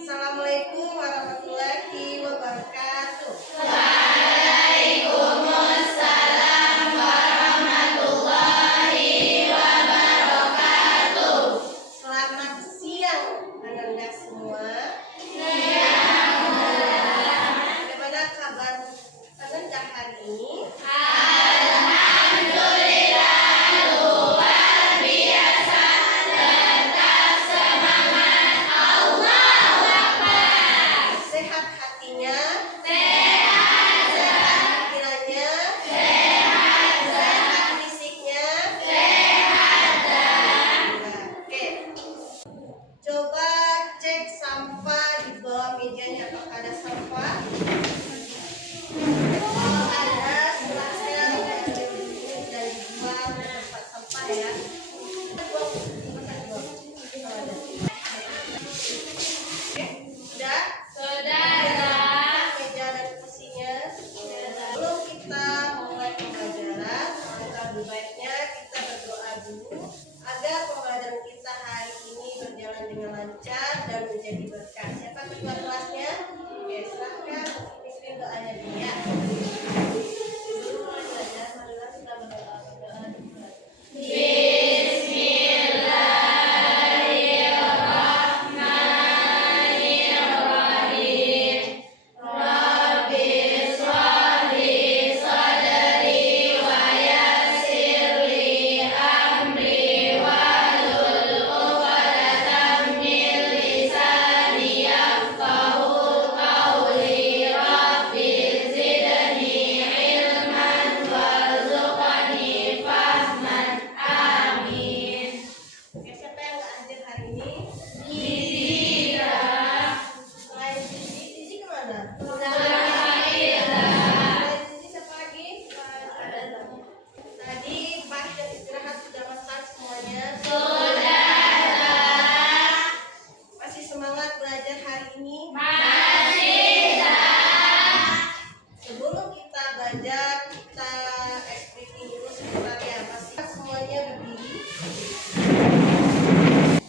Assalamualaikum warahmatullahi wabarakatuh. Waalaikumsalam warahmatullahi wabarakatuh. Selamat siang anak-anak semua. Bagaimana kabar anak hari ini? Alhamdulillah luar biasa, tetap semangat. Allahu Akbar. Sehat hatinya, Sehat, pikirannya, sehat, fisiknya. sehat. Oke. Coba cek sampah di bawah mejanya. Apakah ada sampah? Kalau ada, silahkan diambil dan dibuang ke tempat sampah ya. Buang. Kalau ada. Oke, sudah? Saudara, Meja dan kursinya. Sebelum kita mulai pembelajaran, maka lebih baiknya kita berdoa dulu agar pembelajaran kita hari ini berjalan dengan lancar dan menjadi berkah. Siapa ketua kelasnya? Oke, silahkan pimpin doanya dulu ya. Sebelum mulai belajar, marilah kita berdoa dulu. Bismillahirrahmanirrahim. Rabbi sholli sadri wa yassirli amri wahlul 'uqdatam min lisani yafqahu qawli. Rabbi zidni ilman warzuqni fahman. Amin. Oke, siapa yang nggak hadir hari ini? Gizira, Selain Cici kemana? Zahira, Selain Cici siapa lagi? Tadi pas jam istirahat sudah makan semuanya. saudara, Masih semangat belajar hari ini? masihlah. Sebelum kita belajar, kita explain dulu sebentar ya. Masih semuanya berdiri.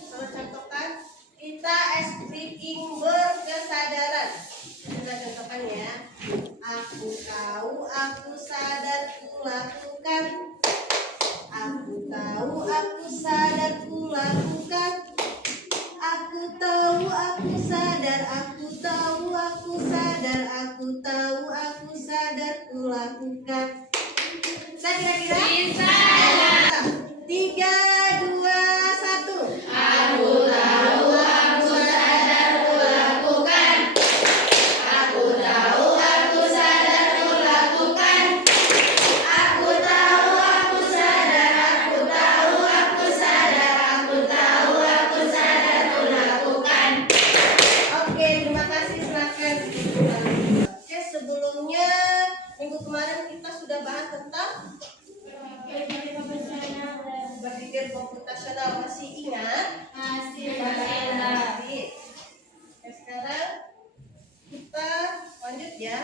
Salah contohkan, kita speaking berkesadaran. Kita contohkan ya. Aku tahu, aku sadar, ku lakukan. Aku tahu, aku sadar, ku lakukan. Aku tahu, aku sadar, aku tahu, aku sadar, aku tahu, aku sadar, ku lakukan. Saya kira-kira? Bisa. 3, 2, 1. Aku tahu, aku sadar, ku lakukan. Aku tahu, aku sadar, ku lakukan. Aku tahu, aku sadar, aku tahu, aku sadar, aku tahu, aku sadar, ku lakukan. Oke, terima kasih. Silakan. Oke, sebelumnya minggu kemarin kita sudah bahas tentang berpikir komputasional. Masih ingat? Masihlah. Sekarang kita lanjut ya.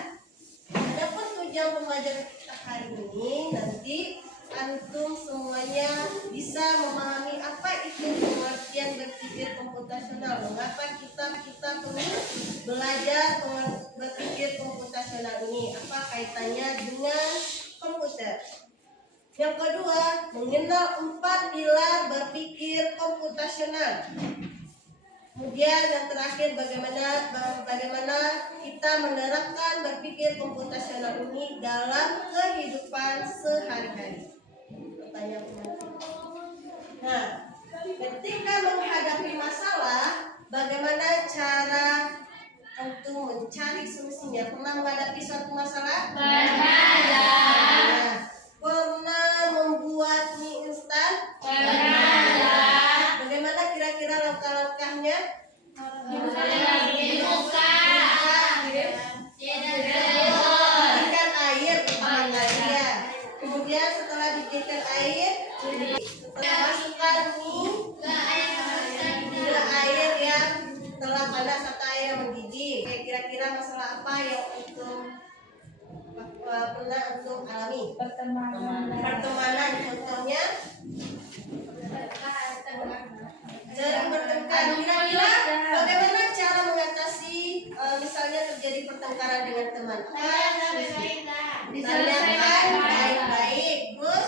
Adapun tujuan pembelajaran kita hari ini, nanti antum semuanya bisa memahami apa itu pengertian berpikir komputasional. Mengapa kita perlu belajar berpikir komputasional ini? Apa kaitannya dengan komputer? Yang kedua, mengenal 4 pilar berpikir komputasional. Kemudian yang terakhir, bagaimana kita menerapkan berpikir komputasional ini dalam kehidupan sehari-hari. Pertanyaan penting. Nah, ketika menghadapi masalah, bagaimana cara untuk mencari solusinya? Pernah menghadapi suatu masalah? Pernah. Pernah membuat mie instan? Pernah. Bagaimana kira-kira langkah-langkahnya? Dibuka. Didihkan air pertama-kali ya. Kemudian setelah didihkan air, masukkan mie ke air yang telah panas atau air yang mendidih. Oke, kira-kira masalah apa yang pernah untuk alami? Pertemanan, contohnya sering bertengkar. Kira-kira bagaimana cara mengatasi bicara dengan teman. Diselesaikan Tanyakan baik-baik. Terus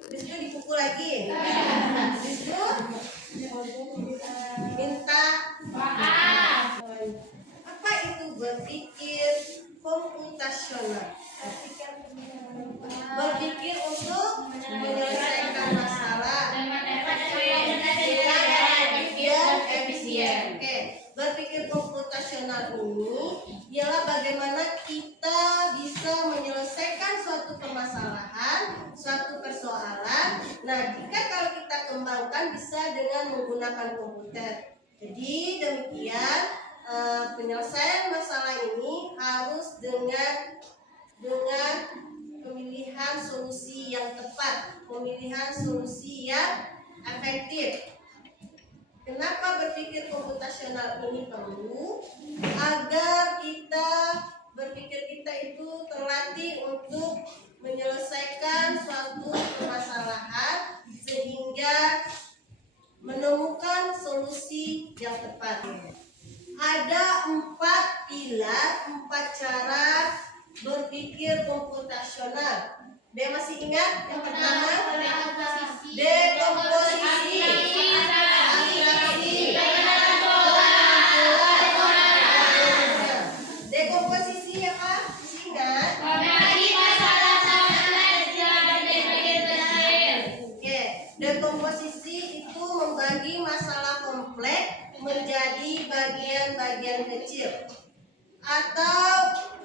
habis itu dipukul lagi. Habis itu minta maaf. apa itu berpikir komputasional? Berpikir untuk menyelesaikan masalah Dengan efektif dan efisien. Oke, berpikir komputasional ini ialah bagaimana kita bisa menyelesaikan suatu permasalahan, suatu persoalan. Nah, jika kalau kita kembangkan bisa dengan menggunakan komputer. Jadi demikian penyelesaian masalah ini harus dengan pemilihan solusi yang tepat, pemilihan solusi yang efektif. Kenapa berpikir komputasional ini perlu? Agar berpikir kita itu terlatih untuk menyelesaikan suatu permasalahan sehingga menemukan solusi yang tepat. Ada 4 pilar, 4 cara berpikir komputasional. Dia masih ingat yang pertama? Dekomposisi. Dekomposisi apa? Masih ingat? Oke, dekomposisi itu membagi masalah kompleks menjadi bagian-bagian kecil. Atau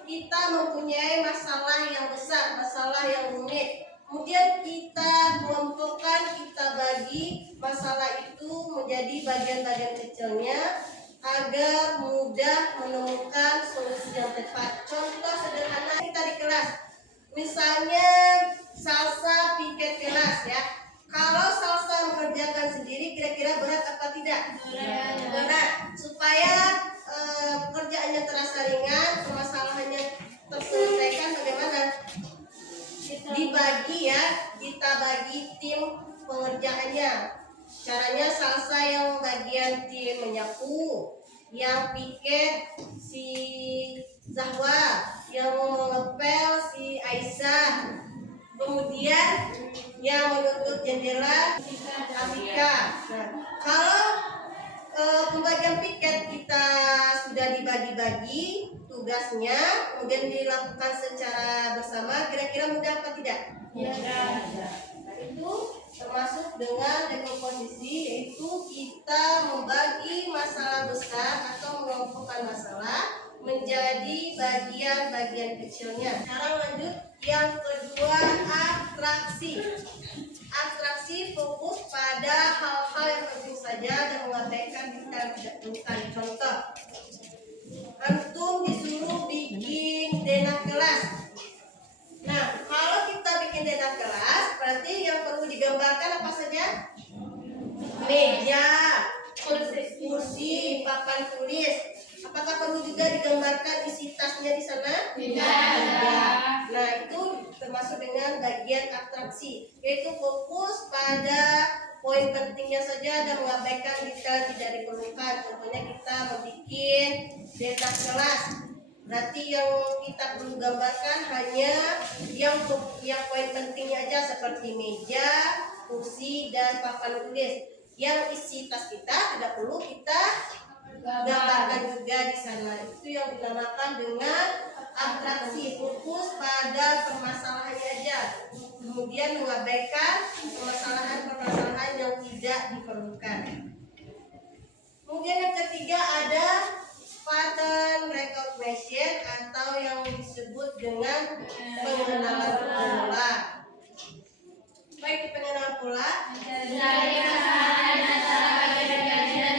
kita mempunyai masalah yang besar, masalah yang rumit. Kemudian kita kelompokkan, kita bagi masalah itu menjadi bagian-bagian kecilnya agar mudah menemukan solusi yang tepat. Contoh sederhana kita di kelas, misalnya salsa piket kelas ya. Kalau salsa mengerjakan sendiri kira-kira berat apa tidak? Berat. Supaya pekerjaannya terasa ringan, permasalahannya terselesaikan bagaimana? Dibagi ya, kita bagi tim pengerjaannya. Caranya salsa yang bagian tim menyapu, yang piket si Zahwa, yang mengepel si Aisyah, kemudian yang menutup jendela Afika. Nah, kalau pembagian piket kita sudah dibagi-bagi tugasnya, kemudian dilakukan secara bersama, kira-kira mudah apa tidak? Mudah. Nah, itu termasuk dengan dekomposisi, yaitu kita membagi masalah besar atau mengelompokkan masalah menjadi bagian-bagigan kecilnya. Sekarang lanjut yang kedua, atraksi. Atraksi fokus pada hal-hal yang penting saja dan mengabaikan detail tidak perlukan. Contoh, antum disuruh bikin denah kelas. Nah, kalau kita bikin denah kelas, berarti yang perlu digambarkan apa saja? Meja, kursi, papan tulis. Apakah perlu juga digambarkan isi tasnya di sana? Tidak. Nah, itu termasuk dengan bagian atraksi, yaitu fokus pada poin pentingnya saja dan mengabaikan detail tidak diperlukan. Contohnya kita membuat denah kelas. Berarti yang kita perlu gambarkan hanya yang poin pentingnya aja seperti meja, kursi, dan papan tulis. Yang isi tas kita tidak perlu kita gambarkan juga di sana. Itu yang dinamakan dengan atraksi, fokus pada permasalahannya aja, kemudian mengabaikan permasalahan-permasalahan yang tidak diperlukan. Kemudian yang ketiga ada pattern recognition atau yang disebut dengan pengenalan pola. Baik, pengenalan pola Dari kesalahan antara bagian-bagian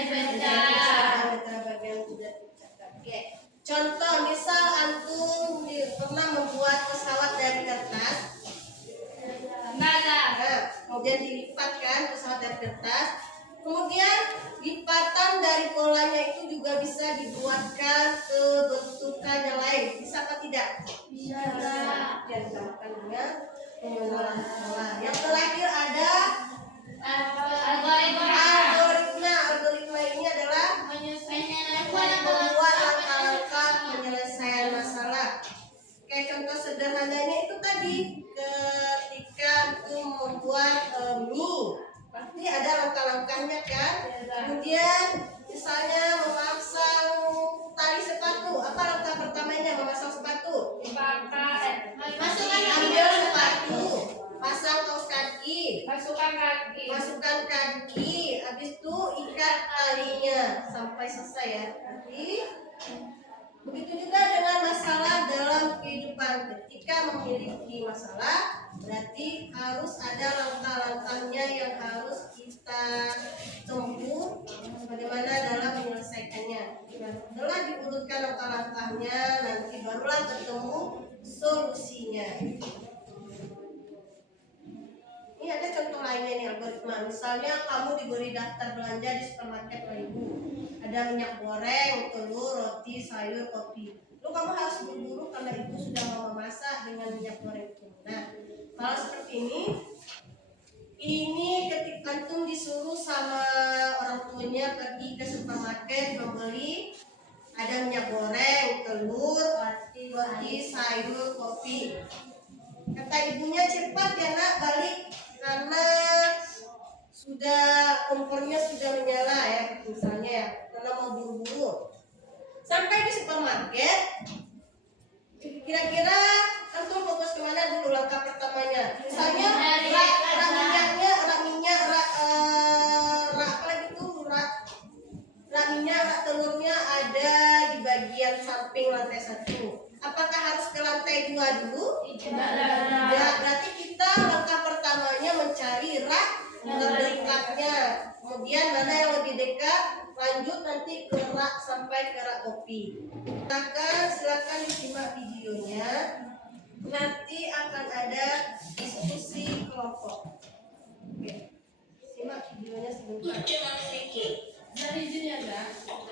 Oke. Contoh, misal antum pernah membuat pesawat dari kertas. Nah, kemudian dilipatkan pesawat dari kertas. Kemudian lipatan dari polanya itu juga bisa dibuatkan ke bentukan yang lain. Bisa apa tidak? Bisa. Yang dinamakan dengan pengenalan pola. Yang terakhir ada algoritma. Algoritma ini adalah banyak kan. Kemudian misalnya memasang tali sepatu, apa langkah pertamanya memasang sepatu? Ambil sepatu, pasang kaos kaki, masukkan kaki, habis itu ikat talinya sampai selesai ya. Nanti begitu juga dengan masalah dalam kehidupan. Ketika memiliki masalah, berarti harus ada langkah-langkahnya yang harus kita tempuh bagaimana dalam menyelesaikannya. Setelah diurutkan langkah-langkahnya, nanti barulah ketemu solusinya. Ini ada contoh lainnya nih, algoritma. Misalnya kamu diberi daftar belanja di supermarket Ibu. Ada minyak goreng, telur, roti, sayur, kopi. Lalu kamu harus buru-buru karena Ibu sudah mau memasak dengan minyak goreng itu. Nah, kalau seperti ini ketika antum disuruh sama orang tuanya pergi ke supermarket membeli, ada minyak goreng, telur, roti, sayur, kopi. Kata ibunya, cepat ya nak balik karena sudah kompornya sudah menyala ya, misalnya ya, karena mau buru-buru. Sampai di supermarket, kira-kira antum fokus kemana dulu langkah pertamanya? Misalnya rak telurnya ada di bagian samping lantai 1. Apakah harus ke lantai 2 dulu? Tidak. Berarti kita langkah pertamanya mencari rak terdekatnya. Kemudian mana yang lebih dekat, lanjut nanti ke rak sampai ke rak kopi. Silakan disimak videonya. Nanti akan ada diskusi kelompok. Oke. Simak videonya sebentar.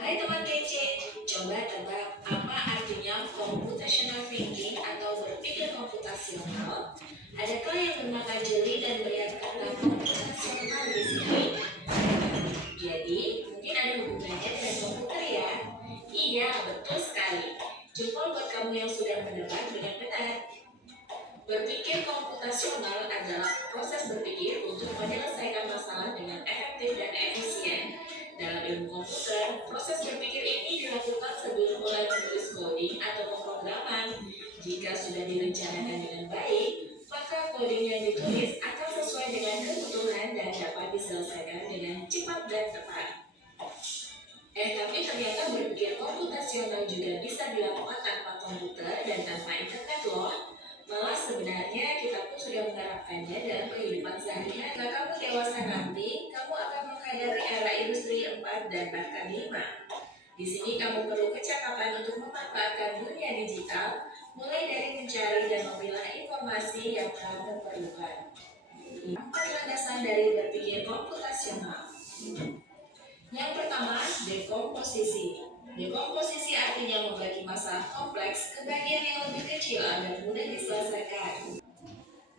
Hai teman kece, coba tebak apa artinya computational thinking atau berpikir komputasional? Adakah yang bernama jeli dan melihat kata komputasional di sini? Jadi, mungkin ada hubungannya dengan komputer ya? Iya, betul sekali. Jempol buat kamu yang sudah menebak dengan benar. Berpikir komputasional adalah proses berpikir untuk menyelesaikan masalah dengan efektif dan efisien. Dalam ilmu komputer, proses berpikir ini dilakukan sebelum mulai menulis coding atau pemrograman. Jika sudah direncanakan dengan baik, maka coding yang ditulis akan sesuai dengan kebutuhan dan dapat diselesaikan dengan cepat dan tepat. Tapi ternyata berpikir komputasional juga bisa dilakukan tanpa komputer dan tanpa internet loh. Malah sebenarnya kita pun sudah menerapkannya dalam kehidupan sehari-hari. Jika kamu dewasa nanti, kamu akan menghadapi era industri 4 dan bahkan 5. Di sini kamu perlu kecakapan untuk memanfaatkan dunia digital, mulai dari mencari dan memilah informasi yang kamu perlukan. 4 landasan dari berpikir komputasional. Yang pertama, dekomposisi. Dekomposisi artinya membagi masalah kompleks ke bagian yang lebih kecil agar mudah diselesaikan.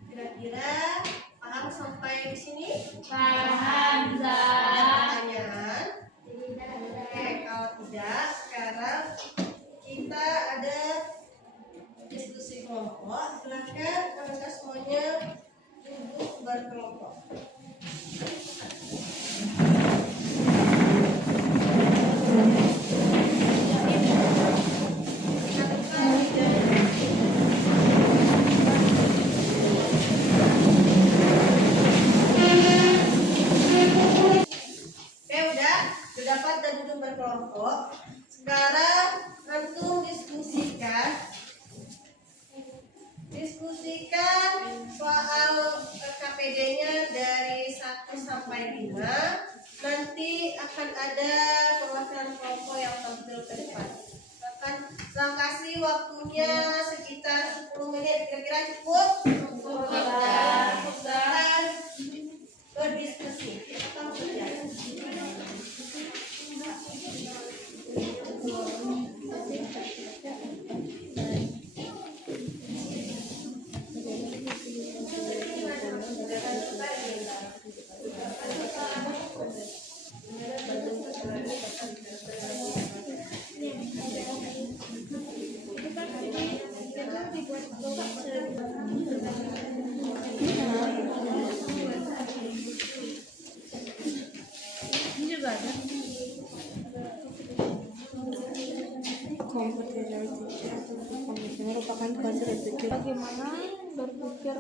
Kira-kira paham sampai di sini? Paham, Ada pertanyaan? Oke, kalau tidak, sekarang kita ada diskusi kelompok. Silakan mereka semuanya duduk berkelompok. Dapat dan duduk berkelompok. Sekarang antum diskusikan soal KPD-nya dari 1 sampai 5. Nanti akan ada perwakilan kelompok yang tampil ke depan. Saya kasih waktunya sekitar 10 menit. Kira-kira cukup? Dan berdiskusi. Kita kerja. merupakan hasil berpikir. Bagaimana berpikir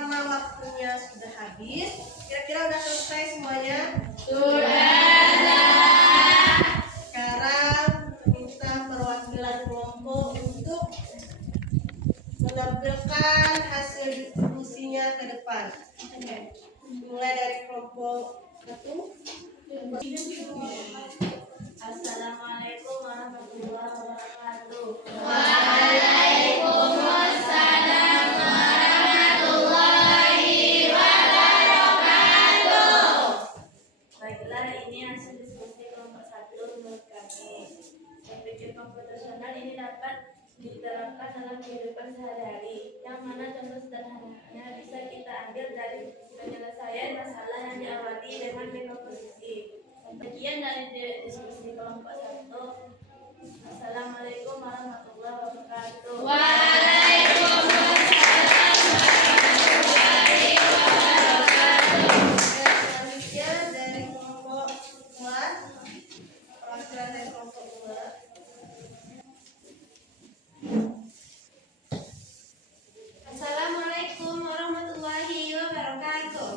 Karena waktunya sudah habis, kira-kira udah selesai semuanya? Sekarang minta perwakilan kelompok untuk menampilkan hasil diskusinya ke depan. Mulai dari kelompok 1. Assalamualaikum warahmatullahi wabarakatuh. Baiklah, ini hasil diskusi kelompok 1 menurut kami. Berpikir komputasional ini dapat diterapkan dalam kehidupan sehari-hari, yang mana contoh sederhananya bisa kita ambil dari penyelesaian masalah yang diawali dengan dekomposisi. Sekian dari diskusi kelompok 1. Assalamualaikum warahmatullahi wabarakatuh. Selanjutnya dari kelompok 2, perwakilan dari kelompok 2. Assalamualaikum warahmatullahi wabarakatuh.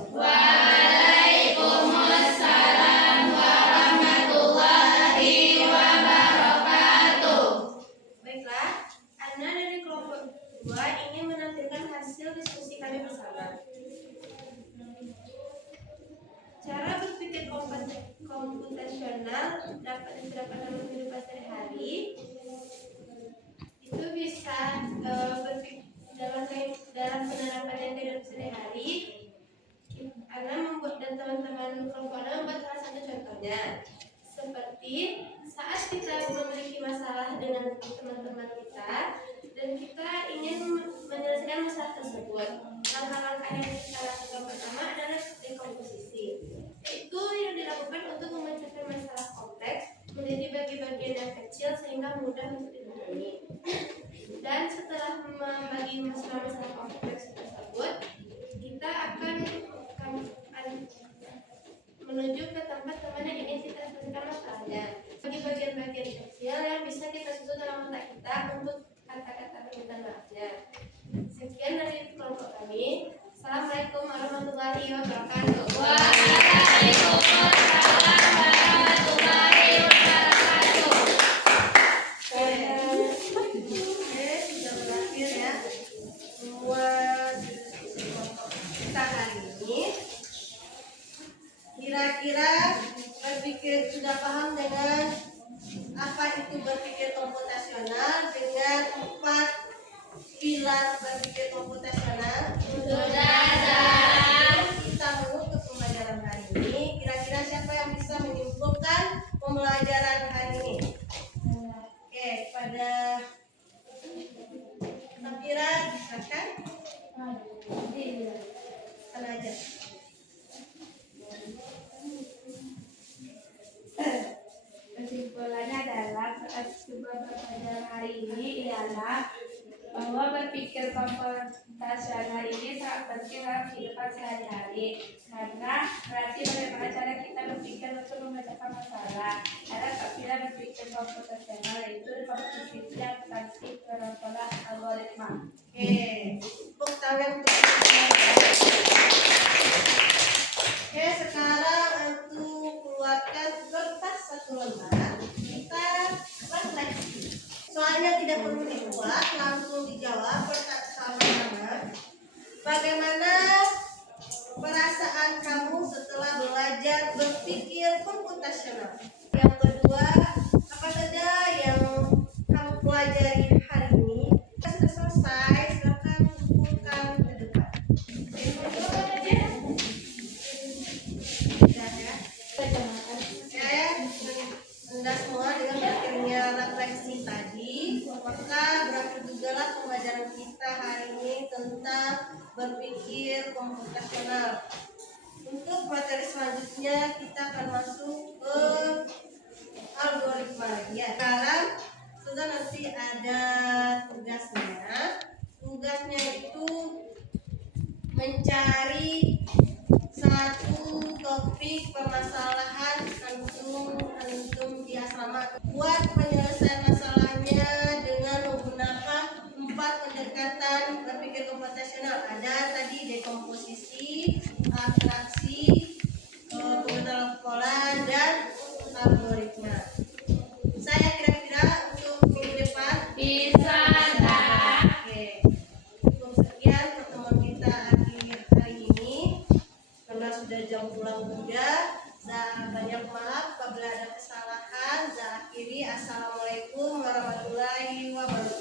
Baiklah, Anda dari kelompok 2 ingin menampilkan hasil diskusi kami bersama. Cara berpikir komputasional dapat diterapkan dalam kehidupan sehari-hari. Itu bisa berpikir dalam penerapan yang kehidupan sehari-hari. Anda membuat dan teman-teman kelompok Anda membuat salah satu contohnya. Seperti saat kita memiliki masalah dengan teman-teman kita dan kita ingin menyelesaikan masalah tersebut. Langkah-langkah yang kita lakukan pertama adalah dekomposisi, yaitu yang dilakukan untuk memecahkan masalah kompleks menjadi bagian-bagian yang kecil sehingga mudah untuk dipahami. Dan setelah membagi masalah-masalah kompleks tersebut, kita akan menuju ke tempat teman yang ingin kita selesaikan masalahnya. Bagi bagian-bagian kecil yang bisa kita susun dalam otak kita untuk kata-kata permintaan maafnya. Sekian dari kelompok kami. Assalamualaikum warahmatullahi wabarakatuh. Oke, sudah berakhir ya semua diskusi kelompok kita hari ini. Kira-kira berpikir sudah paham dengan apa itu berpikir komputasional dengan 4 pilar berpikir komputasional? Kita menutup pembelajaran hari ini. Kira-kira siapa yang bisa menyimpulkan pembelajaran hari ini? Oke, pada Safira, silakan. Sana aja. Kesimpulannya adalah sebuah pembelajaran hari ini ialah bahwa berpikir komputasional ini sangat penting dalam kehidupan sehari-hari, karena berarti bagaimana cara kita berpikir untuk memecahkan masalah. Ada pilihan berpikir komputasional, yaitu komposisi yang berbasis pola algoritma. Oke, tepuk tangan untuk Oke, sekarang untuk keluarkan kertas 1 lembar. Kita refleksi. Soalnya tidak perlu dibuat, langsung dijawab bersama-sama. Bagaimana perasaan kamu setelah belajar berpikir komputasional? Yang kedua, apa saja yang kamu pelajari hari ini? Sudah selesai, silakan kumpulkan ke depan. Anda semua dengan berakhirnya refleksi tadi, maka berakhir juga pembelajaran kita hari ini tentang berpikir komputasional. Untuk materi selanjutnya kita akan masuk ke algoritma. Ya, sekarang sudah nanti ada tugasnya. Tugasnya itu mencari satu topik permasalahan antum di asrama. Buat penyelesaian masalahnya dengan menggunakan 4 pendekatan berpikir komputasional. Ada tadi dekomposisi, abstraksi, pengetahuan pola, dan algoritma. Saya kira-kira untuk minggu depan Bisa, Kak. Oke. Cukup sekian pertemuan kita akhir hari ini. Karena sudah jam pulang juga. Banyak maaf apabila ada kesalahan. Saya akhiri. Assalamualaikum warahmatullahi wabarakatuh.